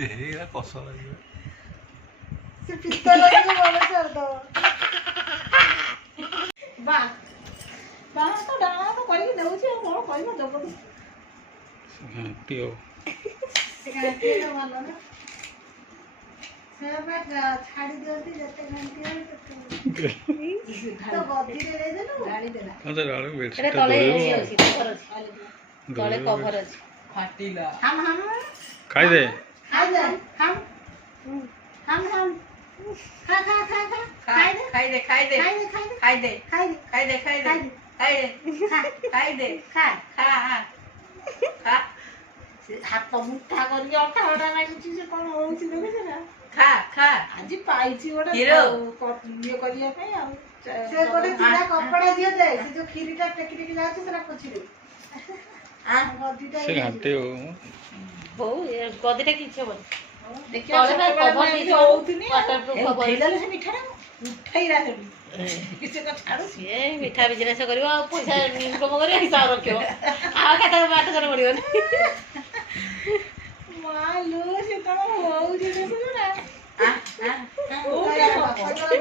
ଏଇରା କଷ ଲାଗିବ। ସେ ପିତା ଲାଗିବ ଭଲ ଛାଡିଦବ। ବା ଡାଣା ତ କରିକି ଦେଉଛି ଆଉ କଣ କହିବ ଜବରଦସ୍ତି। ଘାଣ୍ଟି ଆଉ ସେ ଘାଣ୍ଟିଟା ଭଲ ନା। ସେ ବା ଛାଡ଼ି ଦିଅନ୍ତି ଯେତେ ଘାଣ୍ଟି ହଉ ସେତେ ତ ଗଦିରେ ଦେଇଦେଲୁ ଗାଳି ଦେଲା। ମତେ ଡାଳେ ବେଡସିଟ୍ ଏଟା ତଳେ ଇଏ ଅଛି କଭର ଅଛି ତଳେ କଭର ଅଛି फाटीला ହାମ ହାମ ଖାଇଦେ। ଖାଇଦେ ହାମ ହାମ ହାମ ଖା ଖା ଖା ଖା ଖାଇଦେ खाई दे ଖାଇଦେ खाई ଖାଇଦେ दे खाई दे खाई दे खाई दे ଖା खा खा ସେ ହାତ ମୁଠା କରିକି ଅଠା ଅଠା ଲାଗୁଛି ସେ କଣ ହଉଛି ଦେଖୁଛ ନା। खा खा ଆଜି ପାଇଛି ଗୋଟେ ହିରୋ। ଇଏ କରିବା ପାଇଁ ଆଉ ସେ ଗୋଟେ ଚିରା କପଡା ଦିଅ ଦେ ସେ ଯୋଉ କ୍ଷୀରିଟା ଟେକି ଟେକି ଯାଉଛି ସେଟା ପୋଛିଦେ ଗଦିଟା ସେ ଘାଣ୍ଟି ଆଉ ହଉ ଗଦିଟା କିଛି ହବନି ଦେଖିବା ତଳେ ବା କଭର ଦେଇଛି ହଉଥିନି ୱାଟରପ୍ରୁଫ କଭର ଉଠେଇଦେଲେ ସେ ମିଠାଟା ଉଠେଇଲା ସେଠି ସେ କଣ ଛାଡୁଛି ସିଏ ମିଠା ବିଜନେସ କରିବ ଆଉ ପଇସା ଇନକମ କରିବ ହିସାବ ରଖିବ ଆଉ ଖାତା ବାଟ କରି ପଡିବନି ମାଲୁ ସେ କଣ ହଉଛି ଦେଖୁଛୁ ନା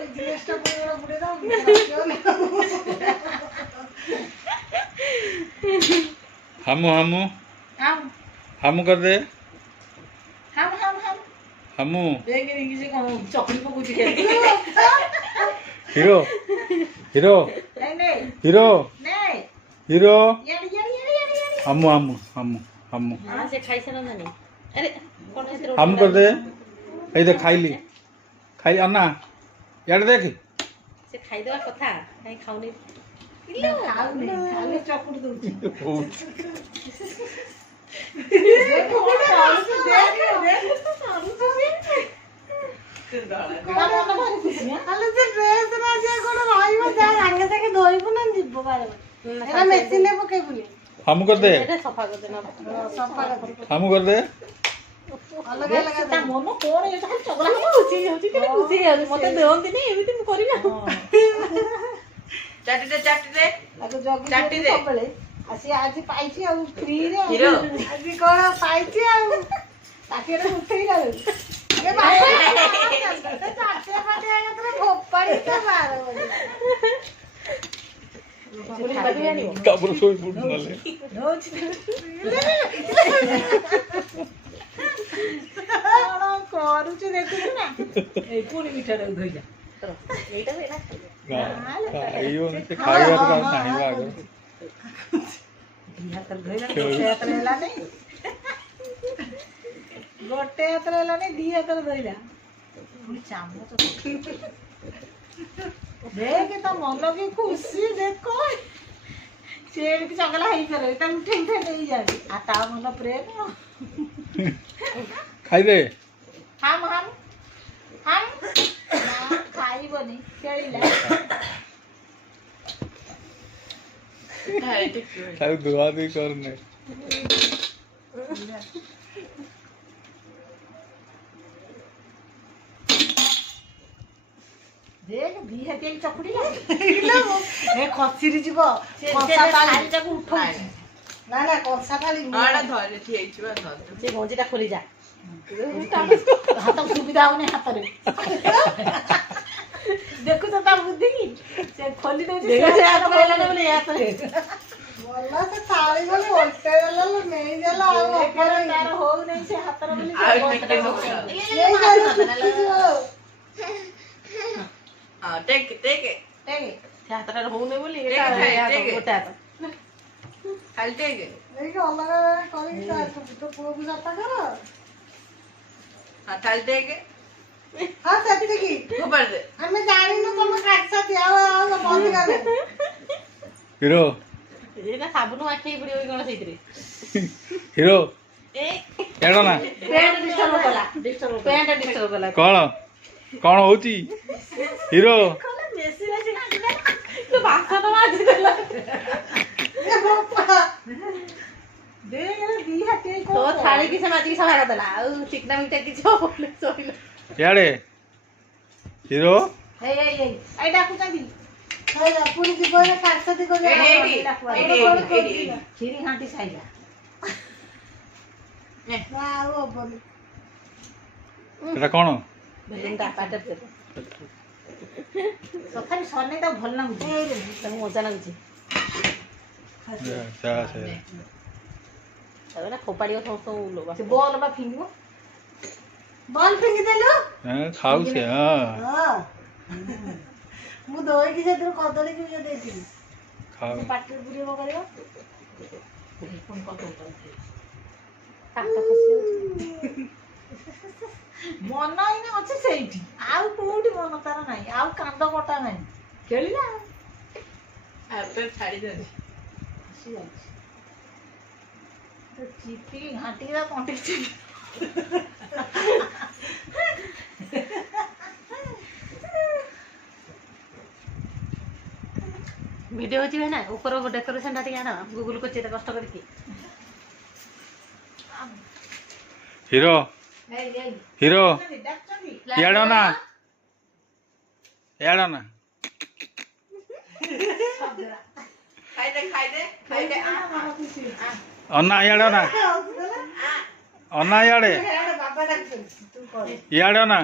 ବିଜନେସଟା ବୁଡେଇ ଦବ ହାମୁ ହାମୁ ହାମ ହାମୁ କରିଦେ। ହାମ ହାମ ହାମ ହାମୁ ଦେଖେ ସେ କଣ ଚକଲି ପକଉଛି ଖେଳି ହିରୋ ହିରୋ ନେ ହିରୋ ନେ ହିରୋ ଇଆଡେ ଇଆଡେ ଇଆଡେ ଇଆଡେ ହାମୁ ହାମୁ ହାମୁ ହାମୁ ହଁ ସେ ଖାଇସାରନ୍ତାନି ଆରେ କଣ ଏଥିରେ ହାମୁ କରିଦେ। ଏଇ ଦେ ଖାଇଲି ଖାଇଲି ଅନା ଇଆଡ଼େ ଦେଖ। ସେ ଖାଇଦେବା କଥା କାହିଁ ଖାଉନି ଖାଉନି ଖାଲି ଚକୁଟି ଦଉଛି ହାମୁ କରିଦେ। ସଫା କରିଦେ ହାମୁ କରିଦେ। ତା ମନ କଣ ଏଇଟା ଖାଲି ଚଗଲା ଖୁସି ହେଇଯାଉଛି ଖୁସି ହେଇଯାଉଛି ମତେ ଦିଅନ୍ତିନି ଏମିତି ମୁଁ କରିବି ଆଉ चाटी दे ଚାଟି ଦେ। ସବୁବେଳେ ଆସି ଆଜି ପାଇଛି ଆଉ ଫ୍ରିରେ ହିରୋ। ଆଜି କଣ ପାଇଛି ଆଉ ତାକୁ ଏଟା ଉଠେଇ ଗଲେ କାବୁର ଶୋଇ ପଡୁ ନହେଲେ କଣ କରୁଛୁ ଦେଖୁଛୁ ନା ए पुणी मिठाटाକୁ ଧୋଇଯା ଏଇଟା ବି ଏଇଟା ଖାଇବନି ସେ ଖାଇବାର କାମ ନାହିଁ ଆଗ ଦି ହାତରେ ଧୋଇଲା ଗୋଟେ ହାତରେ ହେଲାନି ଗୋଟେ ହାତରେ ହେଲାନି ଦି ହାତରେ ଧୋଇଲା ପୁଣି ଚାମଚ ଦେଖ ତା ମନ ବି ଖୁସି ଦେଖ ସେ ଏମିତି ଚଗଲା ହେଇପାରେ ତା ଉଠେଇ ଉଠେଇ ନେଇଯାନ୍ତି ଆଉ ତା ମନ ପ୍ରେମ ଖାଇଦେ। ହାମ ହାମ ହାମ ନା ଖାଇବନି ଖେଳିଲା ତାକୁ ଧୁଆ ଧୁଇ କରୁନି। ଦେଖ ଦି ହାତିଆ ଚକୁଡିଲା ଏ ଖସିରି ଯିବ କଂସା ଥାଳିଟାକୁ ଉଠଉଛି ନା ନା କଂସା ଥାଳି ଆଡା ଧରେ ଠିଆଇଯିବା ଧର ସେ ମଞ୍ଜିଟା ଖୋଲିଯା ହାତ ସୁବିଧା ହଉନି ହାତରେ ଦେଖୁଛ ତା ବୁଦ୍ଧି କି ସେ ଖୋଲି ଦଉଛି ବୋଲି ଏ ହାତରେ ଭଲ ସେ ଥାଳି ବୋଲି ଓଲଟେଇ ଦେଲା ନେଇଗଲା ଆଉ ତାର ହଉନାହିଁ ସେ ହାତରେ ବୋଲି ଆଉ ଟିକେ हां टेक ସେ ହାତଟା ହଉନି ବୋଲି ଦେଖେ, ଦେଖେ। ଗୋଟେ ହାତ खाली टेक ଦେଇକି ଅଲଗା କରିକି ତା ତୋ ପୁଅକୁ ସଫା କର हां खाली टेक ହଁ ସେତିକି ऊपर दे ଆମେ ଜାଣିନୁ ତମ କାଟସାତି ଆଉ ବନ୍ଦ କରେ ହିରୋ ଏଇଟା ସାବୁନ ଆଖେଇ ପଡିବ କି କଣ ସେଇଥିରେ ହିରୋ ଏ ଏଡ ନା ପ୍ୟାଣ୍ଟ ଡିଷ୍ଟର୍ବ କଲା ପ୍ୟାଣ୍ଟ ଡିଷ୍ଟର୍ବ କଲା କଣ କଣ ହଉଛି ହିରୋ ବେଶୀ ବେଶୀ ତୁ ବାସନ ମାଜି ଦେଲା ଦେଖ ଦି ହାତି ତୋ ଥାଳି କି ସେ ମାଜିକି ସଫା କରିଦେଲା ଆଉ ଚିକନା ମିଠା କିଛି ହବନି ଶୋଇଲା ଇଆଡେ ହିରୋ ଏଇ ଏଇ ଏଇ ଏଇ ଡାକୁଛନ୍ତି ଖାଇଲା ପୁଣି ଜୀବନରେ କାଟତି କରି କ୍ଷୀରି ଘାଣ୍ଟି ସାଇଲା ଆଉ ହବନି। ଏଟା କ'ଣ? ବେଲୁନଟା ପାଟିରେ ଦେବ ତଥାପି ସନେ ତାକୁ ଭଲ ଲାଗୁଛି ତାକୁ ମଜା ଲାଗୁଛି ତାପରେ ଫୋପାଡ଼ିବ ସମସ୍ତଙ୍କୁ ଲୋବା ସେ ବଲ୍ ବା ଫିଙ୍ଗିବ ବଲ୍ ଫିଙ୍ଗିଦେଲୁ? ଖାଉଛି ହଁ ହଁ ମୁଁ ଦହିକି ସେଥିରୁ କଦଳୀ କି ଦେଇଥିଲି ଖାଉ ପାଟିରେ ପୁରେଇବ କରିବ। ପୁଣି କାଠ ଖସି ମନ ଏଇନା ଅଛି ସେଇଠି ଆଉ କୋଉଠି ମନ ତାର ନାହିଁ ଆଉ କାନ୍ଦ କଟା ନାହିଁ ଖେଳିଲା ଛାଡ଼ି ଦେଉଛି ଆସି ଯାଉଛି ଚିପିକି ଘାଣ୍ଟିକି ତା ତଣ୍ଟି ଭିଡ଼ିଓ ହେଉଛି ଭାଇ ନା ଉପର ଡେକୋରେସନଟା ଟିକେ ଆଣ ଗୁଗୁଲ କରୁଛି ଏତେ କଷ୍ଟ କରିକି ହିରୋ ହିରୋ ଡାକୁଛନ୍ତି ଇଆଡ଼ ନା ଇଆଡ଼ ନା ଖାଇଦେ ଅନା ଇଆଡ଼ ନା ଅନା ଇଆଡ଼େ ବାବା ଡାକୁଛନ୍ତି ତୁ କର। ଇଆଡ଼ ନା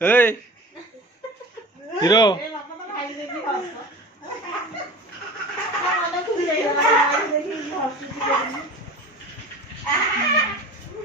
ଏଇ ହିରୋ ଏ ବାପା ତ ଖାଇ ଦେଇକି ହସ ମନ ଖୁସି ହେଇଗଲା ଦେଖିକି ହସୁଛି